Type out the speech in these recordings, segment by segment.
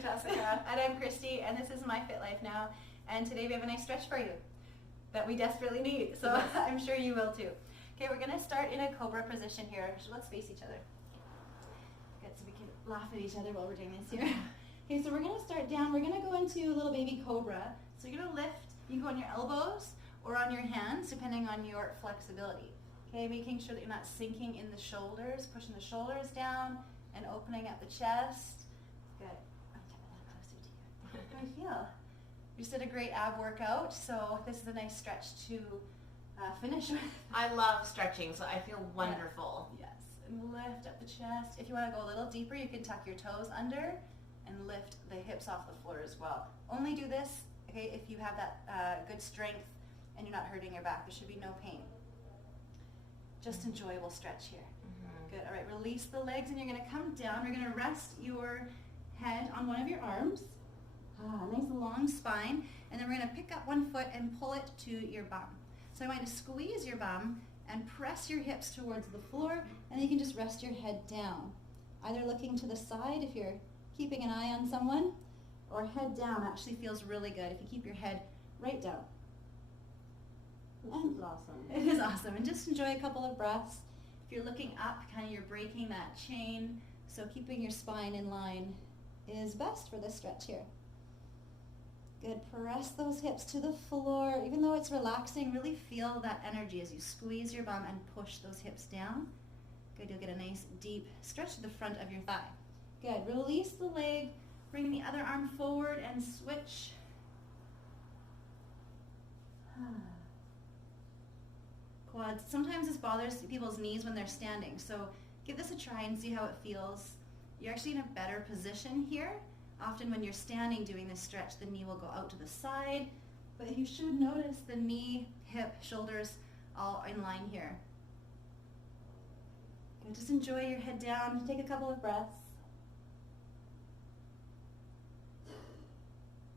Jessica. And I'm Christy, and this is My Fit Life Now. And today we have a nice stretch for you that we desperately need, so I'm sure you will too. Okay, we're gonna start in a cobra position here. So let's face each other. Good, so we can laugh at each other while we're doing this here. Okay, so we're gonna start down. We're gonna go into a little baby cobra. So you're gonna lift, you can go on your elbows or on your hands, depending on your flexibility. Okay, making sure that you're not sinking in the shoulders, pushing the shoulders down and opening up the chest. Good. I'm getting a little closer to you. How do you feel? We just did a great ab workout, so this is a nice stretch to finish with. I love stretching, so I feel wonderful. Yes, and lift up the chest. If you want to go a little deeper, you can tuck your toes under and lift the hips off the floor as well. Only do this, okay, if you have that good strength and you're not hurting your back. There should be no pain. Just enjoyable stretch here. Good. All right, release the legs and you're going to come down. We're going to rest your head on one of your arms. Nice long spine. And then we're going to pick up one foot and pull it to your bum. So I want you to squeeze your bum and press your hips towards the floor, and then you can just rest your head down. Either looking to the side if you're keeping an eye on someone, or head down actually feels really good if you keep your head right down. This is awesome. It is awesome. And just enjoy a couple of breaths. If you're looking up, kind of you're breaking that chain, so keeping your spine in line is best for this stretch here. Good. Press those hips to the floor. Even though it's relaxing, really feel that energy as you squeeze your bum and push those hips down. Good. You'll get a nice deep stretch to the front of your thigh. Good. Release the leg. Bring the other arm forward and switch. Quads. Sometimes this bothers people's knees when they're standing, so give this a try and see how it feels. You're actually in a better position here. Often when you're standing doing this stretch, the knee will go out to the side, but you should notice the knee, hip, shoulders all in line here. And just enjoy your head down. Take a couple of breaths.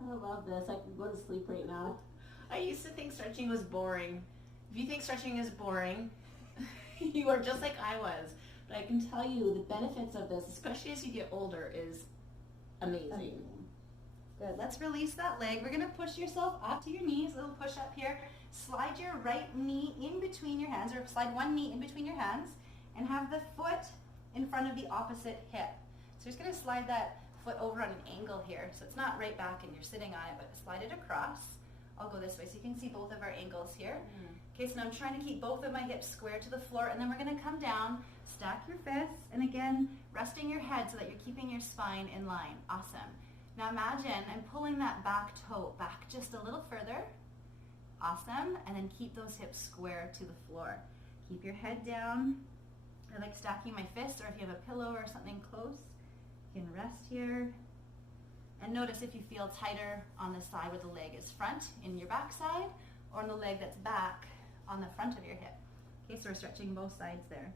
I love this. I can go to sleep right now. I used to think stretching was boring. If you think stretching is boring, you are just like I was. But I can tell you the benefits of this, especially as you get older, is amazing. Good. Let's release that leg. We're going to push yourself up to your knees. A little push up here. Slide your right knee in between your hands, or slide one knee in between your hands, and have the foot in front of the opposite hip. So you're just going to slide that foot over on an angle here. So it's not right back and you're sitting on it, but slide it across. I'll go this way so you can see both of our angles here. Okay, so now I'm trying to keep both of my hips square to the floor, and then we're going to come down, stack your fists, and again, resting your head so that you're keeping your spine in line. Awesome. Now imagine I'm pulling that back toe back just a little further. Awesome. And then keep those hips square to the floor. Keep your head down. I like stacking my fists, or if you have a pillow or something close, you can rest here. And notice if you feel tighter on the side where the leg is front in your back side, or on the leg that's back on the front of your hip. Okay, so we're stretching both sides there.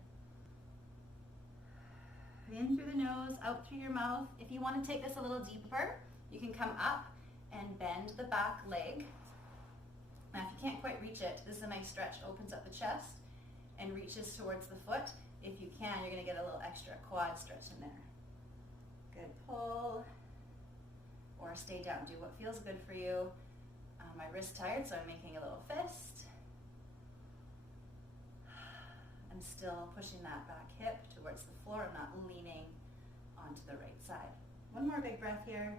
In through the nose, out through your mouth. If you want to take this a little deeper, you can come up and bend the back leg. Now if you can't quite reach it, this is a nice stretch. Opens up the chest and reaches towards the foot. If you can, you're going to get a little extra quad stretch in there. Good. Pull or stay down. Do what feels good for you. My wrist's tired, so I'm making a little fist. And still pushing that back hip towards the floor. I'm not leaning onto the right side. One more big breath here.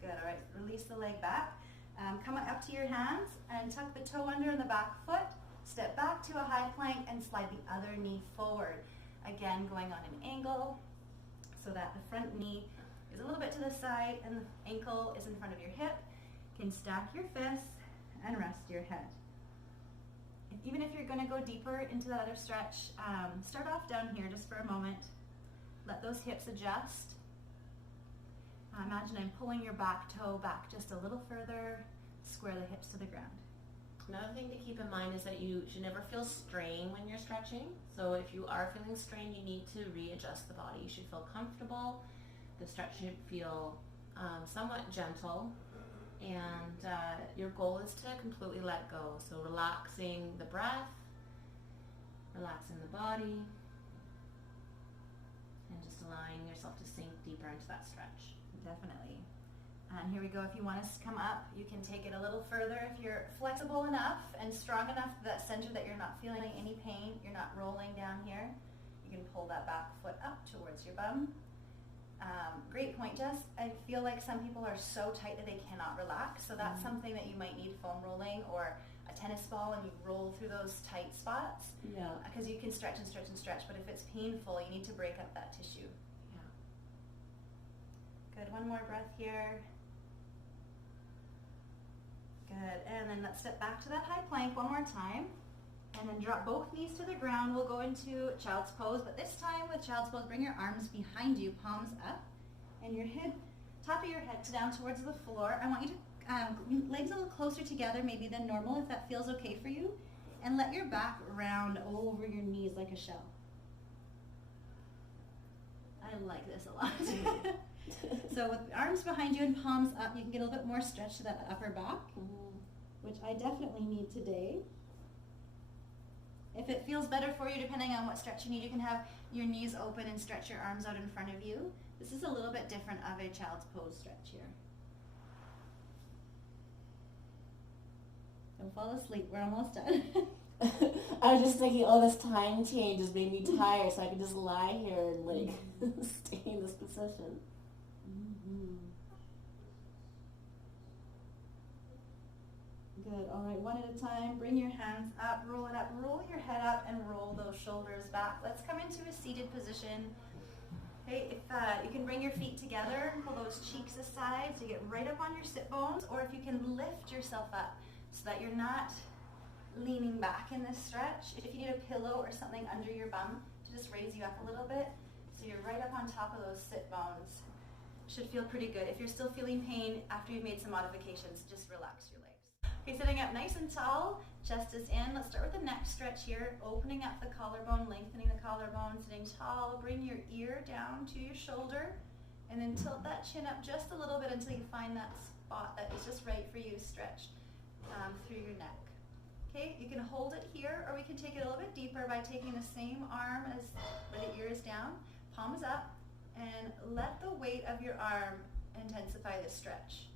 Good. All right. Release the leg back. Come up to your hands and tuck the toe under in the back foot. Step back to a high plank and slide the other knee forward. Again, going on an angle so that the front knee is a little bit to the side and the ankle is in front of your hip. You can stack your fists and rest your head. Even if you're going to go deeper into that other stretch, start off down here just for a moment. Let those hips adjust. Imagine I'm pulling your back toe back just a little further. Square the hips to the ground. Another thing to keep in mind is that you should never feel strain when you're stretching. So if you are feeling strain, you need to readjust the body. You should feel comfortable. The stretch should feel somewhat gentle. And your goal is to completely let go. So relaxing the breath, relaxing the body, and just allowing yourself to sink deeper into that stretch. Definitely. And here we go. If you want us to come up, you can take it a little further. If you're flexible enough and strong enough, that center that you're not feeling any pain, you're not rolling down here, you can pull that back foot up towards your bum. Great point, Jess. I feel like some people are so tight that they cannot relax, so that's something that you might need foam rolling or a tennis ball, and you roll through those tight spots. Yeah. Because you can stretch and stretch and stretch, but if it's painful, you need to break up that tissue. Yeah. Good. One more breath here. Good. And then let's step back to that high plank one more time. And then drop both knees to the ground. We'll go into child's pose, but this time with child's pose, bring your arms behind you, palms up, and your head, top of your head down towards the floor. I want you to, legs a little closer together maybe than normal if that feels okay for you. And let your back round over your knees like a shell. I like this a lot. So with arms behind you and palms up, you can get a little bit more stretch to that upper back, which I definitely need today. If it feels better for you, depending on what stretch you need, you can have your knees open and stretch your arms out in front of you. This is a little bit different of a child's pose stretch here. Don't fall asleep, we're almost done. I was just thinking, oh, this time change has made me tired, so I can just lie here and like stay in this position. Good. All right, one at a time. Bring your hands up, roll it up, roll your head up, and roll those shoulders back. Let's come into a seated position. Okay, if you can bring your feet together and pull those cheeks aside so you get right up on your sit bones, or if you can lift yourself up so that you're not leaning back in this stretch. If you need a pillow or something under your bum to just raise you up a little bit, so you're right up on top of those sit bones. Should feel pretty good. If you're still feeling pain after you've made some modifications, just relax your legs. Okay, sitting up nice and tall, chest is in. Let's start with the neck stretch here, opening up the collarbone, lengthening the collarbone, sitting tall. Bring your ear down to your shoulder, and then tilt that chin up just a little bit until you find that spot that is just right for you to stretch through your neck. Okay, you can hold it here, or we can take it a little bit deeper by taking the same arm as where the ear is down, palms up, and let the weight of your arm intensify the stretch.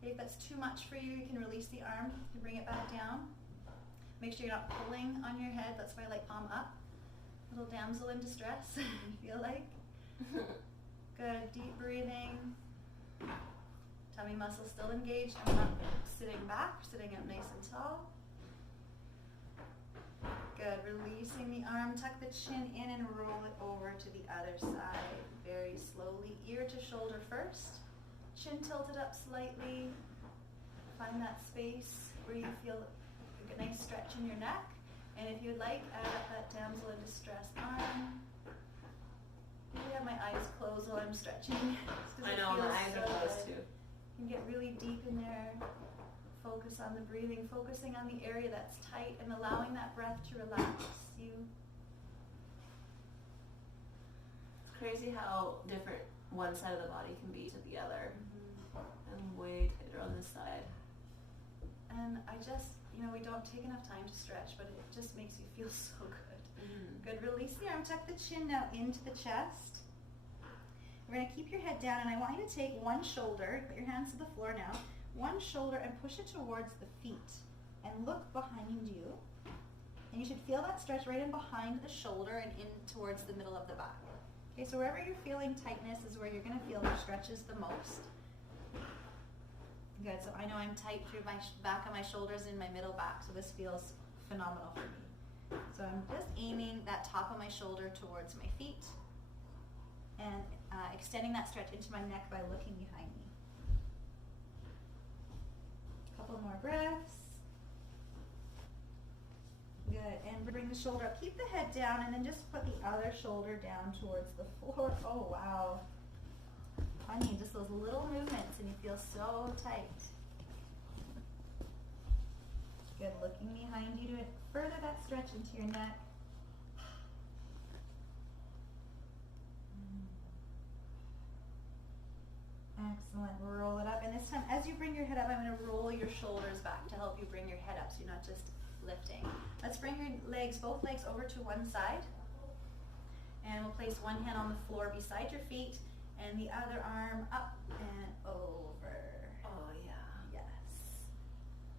Okay, if that's too much for you, you can release the arm and bring it back down. Make sure you're not pulling on your head. That's why I like palm up. Little damsel in distress, you feel like. Good, deep breathing. Tummy muscles still engaged. I'm not sitting back, sitting up nice and tall. Good, releasing the arm, tuck the chin in and roll it over to the other side. Very slowly, ear to shoulder first. Chin tilted up slightly. Find that space where you feel a nice stretch in your neck. And if you'd like, add up that damsel in distress arm. I have my eyes closed while I'm stretching. I know, my eyes are closed too. You can get really deep in there. Focus on the breathing, focusing on the area that's tight and allowing that breath to relax you. It's crazy how different one side of the body can be to the other. And way tighter on this side. And I just, we don't take enough time to stretch, but it just makes you feel so good. Good, release the arm, tuck the chin now into the chest. We're going to keep your head down, and I want you to take one shoulder, put your hands to the floor now, one shoulder and push it towards the feet. And look behind you. And you should feel that stretch right in behind the shoulder and in towards the middle of the back. Okay, so wherever you're feeling tightness is where you're going to feel the stretches the most. Good, so I know I'm tight through my back of my shoulders and my middle back, so this feels phenomenal for me. So I'm just aiming that top of my shoulder towards my feet and extending that stretch into my neck by looking behind me. Couple more breaths. Good, and bring the shoulder up. Keep the head down and then just put the other shoulder down towards the floor. Oh, wow. Funny, just those little movements and you feel so tight. Good, looking behind you to further that stretch into your neck. Excellent, roll it up. And this time, as you bring your head up, I'm going to roll your shoulders back to help you bring your head up so you're not just lifting. Let's bring your legs, both legs over to one side. And we'll place one hand on the floor beside your feet and the other arm up and over. Oh yeah. Yes.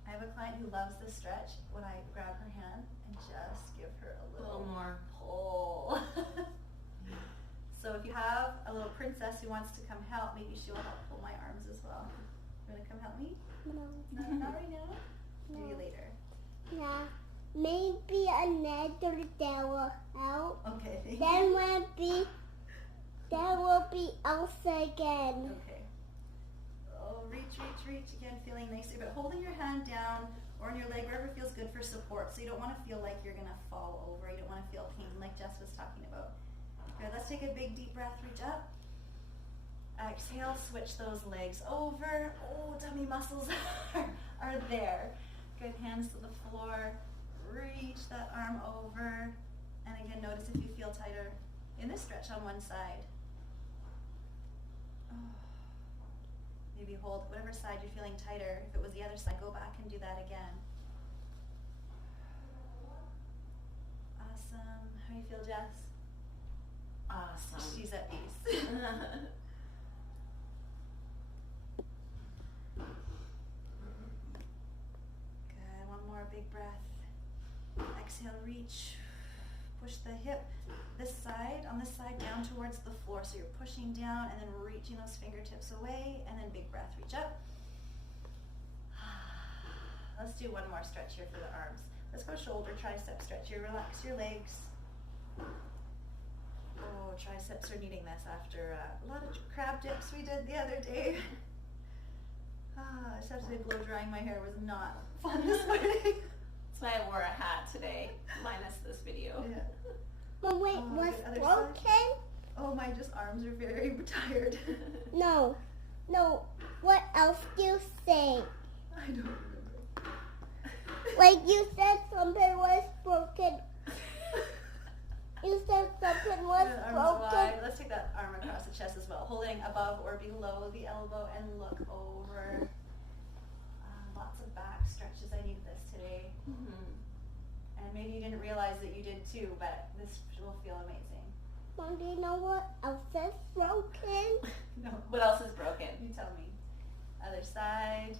I have a client who loves this stretch when I grab her hand and just give her a A little little more. pull. So if you have a little princess who wants to come help, maybe she will help pull my arms as well. You want to come help me? No. No, not right now. Maybe No. later. Yeah. Maybe another that will help. Okay. Thank Then you. will be Elsa again. Okay. Oh, reach again, feeling nicer, but holding your hand down or on your leg, wherever feels good for support. So you don't want to feel like you're gonna fall over. You don't want to feel pain like Jess was talking about. Good. Let's take a big deep breath. Reach up. Exhale. Switch those legs over. Oh, tummy muscles are there. Good. Hands to the floor. Reach that arm over. And again, notice if you feel tighter in this stretch on one side. Oh. Maybe hold whatever side you're feeling tighter. If it was the other side, go back and do that again. Awesome. How do you feel, Jess? Awesome. She's at peace. Good. One more big breath. Exhale, reach. Push the hip this side, on this side, down towards the floor. So you're pushing down and then reaching those fingertips away, and then big breath, reach up. Let's do one more stretch here for the arms. Let's go shoulder tricep stretch here. Relax your legs. Oh, triceps are needing this after a lot of crab dips we did the other day. I just have to say blow drying my hair was not fun this morning. That's why I wore a hat today, minus this video. Yeah. But wait, Oh, was the other broken? Oh, my just arms are very tired. No. What else do you say? I don't remember. Like you said something was broken. You said something was Good, arms broken. wide. Let's take that arm across the chest as well, holding above or below the elbow and look over. Lots of back stretches. I needed this today. And maybe you didn't realize that you did too, but this will feel amazing. Mom, do you know what else is broken? No, What else is broken? you tell me. Other side.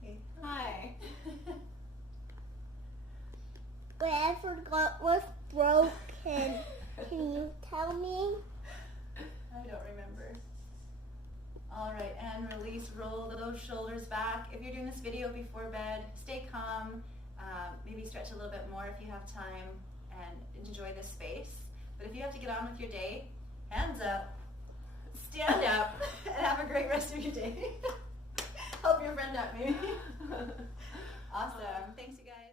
Hey. Hi. But I forgot what's broken. Can you tell me? I don't remember. All right, and release, roll those shoulders back. If you're doing this video before bed, stay calm. Maybe stretch a little bit more if you have time and enjoy this space. But if you have to get on with your day, hands up, stand up, and have a great rest of your day. Help your friend out, maybe. Awesome. Thanks.